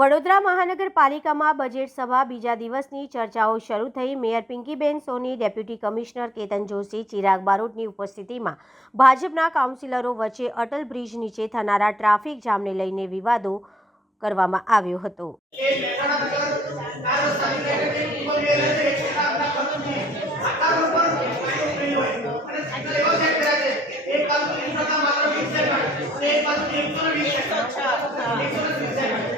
વડોદરા મહાનગરપાલિકામાં બજેટ સભા બીજા દિવસની ચર્ચાઓ શરૂ થઈ. Mayor Pinkiben Soni, deputy commissioner Ketan Joshi, Chirag બારોટની ઉપસ્થિતિમાં ભાજપના કાઉન્સિલરો વચ્ચે અટલ બ્રિજ નીચે થનારા ટ્રાફિક જામને લઈને વિવાદો કરવામાં આવ્યો હતો. એક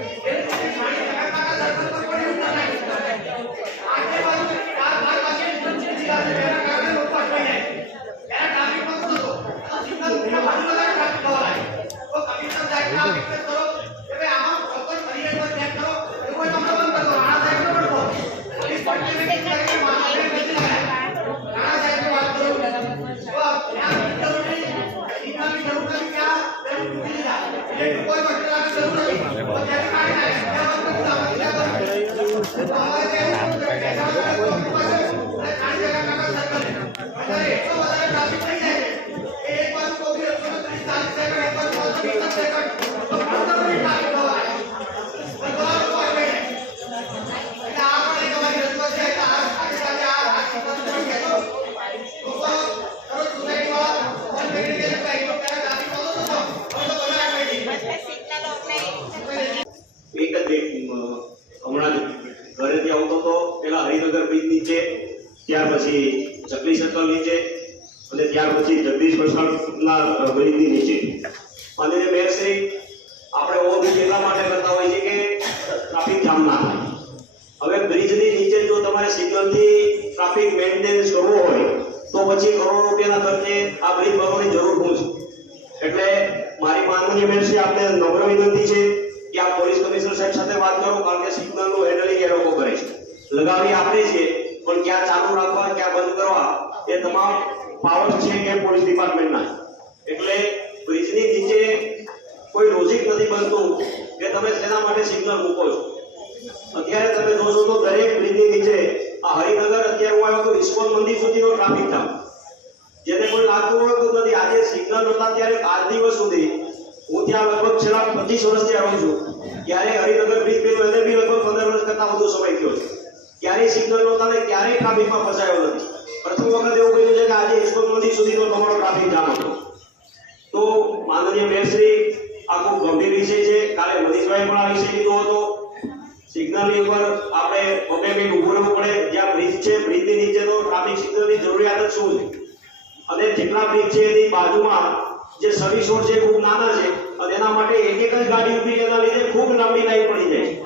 Đây. Đây. પેલા બ્રિજ નીચે, ત્યાર પછી ચકલી સર્કલ નીચે, અને ત્યાર પછી જગદીશ પ્રસાદના બ્રિજની નીચે. અને મેયરશ્રી આપણે ઓવરબ્રિજ એટલા માટે કરતા હોઈએ કે ટ્રાફિક જામ ના થાય. હવે બ્રિજની નીચે જો તમારે સિગ્નલથી ટ્રાફિક મેન્ટેનન્સ કરવો હોય, તો પછી કરોડો રૂપિયાના ખર્ચે આ બ્રિજ બનવાની જરૂર હું છે. એટલે મારી માનનીય મેયરશ્રી આપને નમ્ર વિનંતી છે કે આ પોલીસ કમિશનર સાહેબ સાથે વાત કરો, કારણ કે સિગ્નલનું હેન્ડલિંગ એ લોકો કરે છે લગાવી આપે છે, પણ ક્યાં ચાલુ રાખવા, ક્યાં બંધ કરવા, એ તમામ પાવર છે કે પોલીસ ડિપાર્ટમેન્ટના એટલે બ્રિજની નીચે કોઈ લોજિક નથી બનતું કે તમે શેના માટે સિગ્નલ મૂકો છો. અત્યારે તમે જોશો તો દરેક બ્રિજની નીચે આ હરિનગર અત્યારે હું આવ્યો તો ઇસ્કોન મંદિર સુધીનો ટ્રાફિક જામ જેને કોઈ લાગતું હોતું નથી. આજે સિગ્નલ હતા ત્યારે આજ દિવસ સુધી હું ત્યાં લગભગ છેલ્લા પચીસ વર્ષથી આવું છું. ક્યારે હરિનગર બ્રિજ બન્યો એને બી લગભગ પંદર વર્ષ કરતા વધુ સમય થયો છે. ક્યારેય સિગ્નલ નહોતા ક્યારેય ટ્રાફિકમાં ફસાયો નથી. પ્રથમ વખત એવું કહ્યું છે કે આજે મંદિર સુધીનો તમારો ટ્રાફિક જામ હતો. તો માનનીય મેયરશ્રી, આ ખૂબ ગંભીર વિષય છે. કાલે મનીષભાઈ પણ આ વિષય લીધો હતો. સિગ્નલની ઉપર આપણે બબે મિનિટ ઊભું રહેવું પડે. જ્યાં બ્રિજ છે બ્રિજની નીચે તો ટ્રાફિક સિગ્નલની જરૂરિયાત જ શું છે? અને જેટલા બ્રિજ છે એની બાજુમાં જે સર્વિસ રોડ છે ખૂબ નાના છે. અને એના માટે એક એક જ ગાડી ઊભી, એના લીધે ખૂબ લાંબી લાઈન પડી જાય છે.